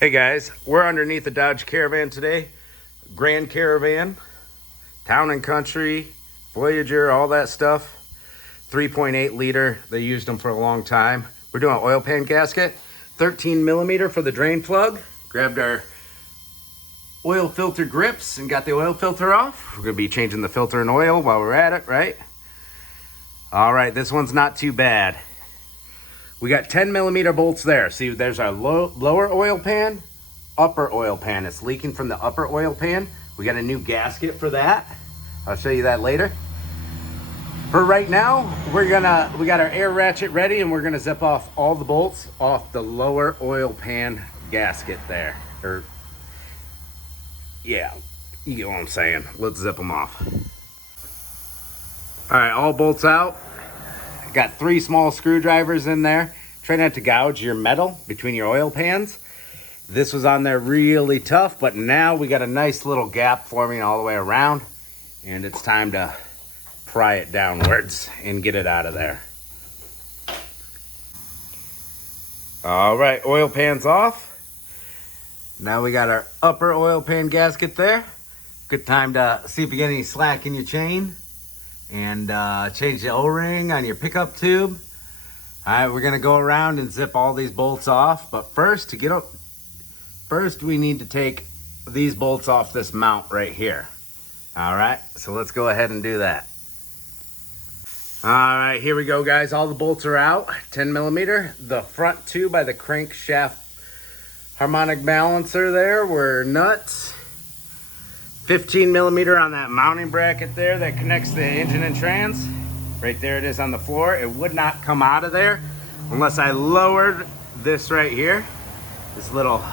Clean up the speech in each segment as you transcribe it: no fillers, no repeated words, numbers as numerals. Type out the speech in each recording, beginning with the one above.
Hey guys, we're underneath the Dodge Caravan today. Grand Caravan, Town and Country, Voyager, all that stuff. 3.8 liter, they used them for a long time. We're doing an oil pan gasket, 13 millimeter for the drain plug. Grabbed our oil filter grips and got the oil filter off. We're gonna be changing the filter and oil while we're at it, right? All right, this one's not too bad. We got 10 millimeter bolts there. See, there's our lower oil pan, upper oil pan. It's leaking from the upper oil pan. We got a new gasket for that. I'll show you that later. For right now, we got our air ratchet ready and we're gonna zip off all the bolts off the lower oil pan gasket there. Yeah, you get what I'm saying. Let's zip them off. All right, all bolts out. Got 3 small screwdrivers in there. Try not to gouge your metal between your oil pans. This was on there really tough, but now we got a nice little gap forming all the way around, and it's time to pry it downwards and get it out of there. All right, oil pan's off. Now we got our upper oil pan gasket there. Good time to see if you get any slack in your chain and change the O-ring on your pickup tube. All right, we're gonna go around and zip all these bolts off, but first we need to take these bolts off this mount right here. All right, so let's go ahead and do that. All right, here we go, guys. All the bolts are out, 10 millimeter. The front 2 by the crankshaft harmonic balancer there were nuts. 15 millimeter on that mounting bracket there that connects the engine and trans. Right there it is on the floor. It would not come out of there unless I lowered this right here. This little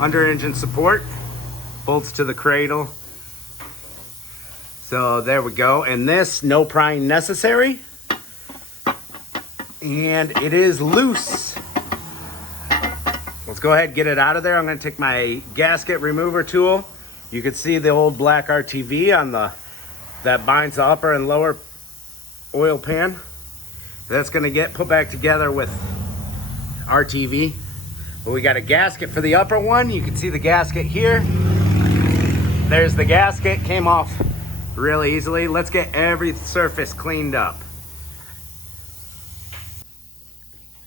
under engine support bolts to the cradle. So there we go. And this, no prying necessary. And it is loose. Let's go ahead and get it out of there. I'm gonna take my gasket remover tool. You can see the old black RTV on that binds the upper and lower oil pan. That's gonna get put back together with RTV. But we got a gasket for the upper one. You can see the gasket here. There's the gasket, came off really easily. Let's get every surface cleaned up.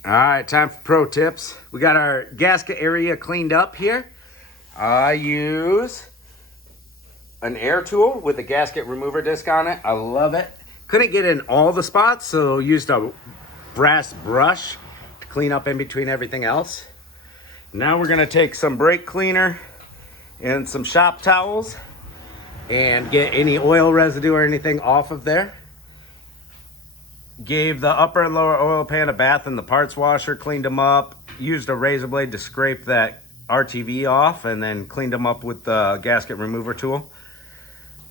All right, time for pro tips. We got our gasket area cleaned up here. I use an air tool with a gasket remover disc on it. I love it. Couldn't get in all the spots, so used a brass brush to clean up in between everything else. Now we're gonna take some brake cleaner and some shop towels and get any oil residue or anything off of there. Gave the upper and lower oil pan a bath in the parts washer, cleaned them up, used a razor blade to scrape that RTV off, and then cleaned them up with the gasket remover tool.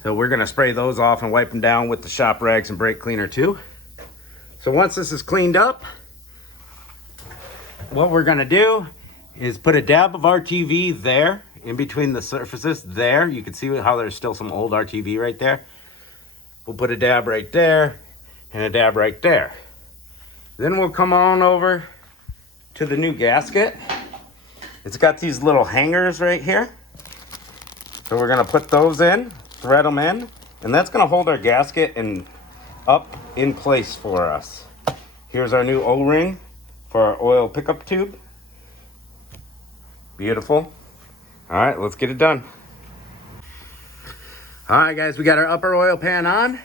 So we're gonna spray those off and wipe them down with the shop rags and brake cleaner too. So once this is cleaned up, what we're gonna do is put a dab of RTV there in between the surfaces there. You can see how there's still some old RTV right there. We'll put a dab right there and a dab right there. Then we'll come on over to the new gasket. It's got these little hangers right here. So we're gonna put those in, thread them in, and that's gonna hold our gasket up in place for us. Here's our new O-ring for our oil pickup tube. Beautiful. All right, let's get it done. All right, guys, we got our upper oil pan on.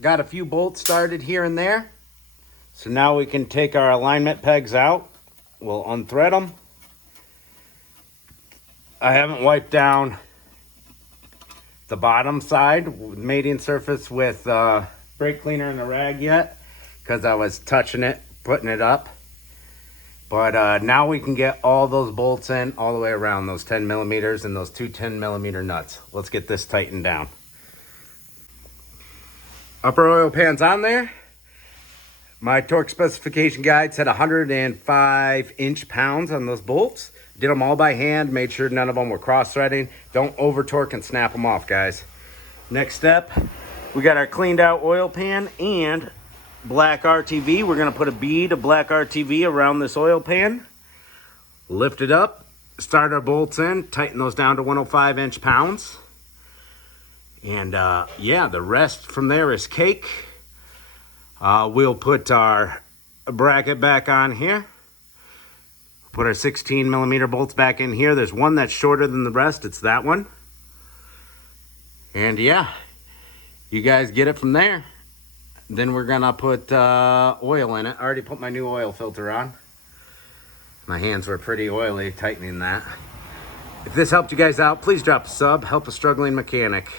Got a few bolts started here and there. So now we can take our alignment pegs out. We'll unthread them. I haven't wiped down the bottom side mating surface with brake cleaner and a rag yet because I was touching it, putting it up. But now we can get all those bolts in all the way around, those 10 millimeters and those 2 10 millimeter nuts. Let's get this tightened down. Upper oil pan's on there. My torque specification guide said 105 inch-pounds on those bolts. Did them all by hand, made sure none of them were cross-threading. Don't over-torque and snap them off, guys. Next step, we got our cleaned out oil pan and black RTV. We're gonna put a bead of black RTV around this oil pan. Lift it up, start our bolts in, tighten those down to 105 inch-pounds. And yeah, the rest from there is cake. We'll put our bracket back on here. Put our 16 millimeter bolts back in here. There's one that's shorter than the rest. It's that one. And yeah, you guys get it from there. Then we're gonna put oil in it. I already put my new oil filter on. My hands were pretty oily tightening that. If this helped you guys out, please drop a sub. Help a struggling mechanic.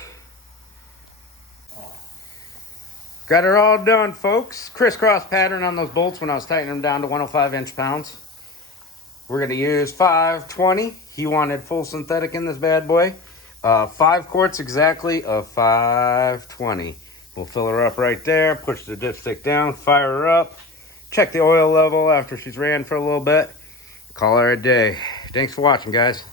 Got her all done, folks. Crisscross pattern on those bolts when I was tightening them down to 105 inch-pounds. We're gonna use 520. He wanted full synthetic in this bad boy. 5 quarts exactly of 520. We'll fill her up right there, push the dipstick down, fire her up, check the oil level after she's ran for a little bit, call her a day. Thanks for watching, guys.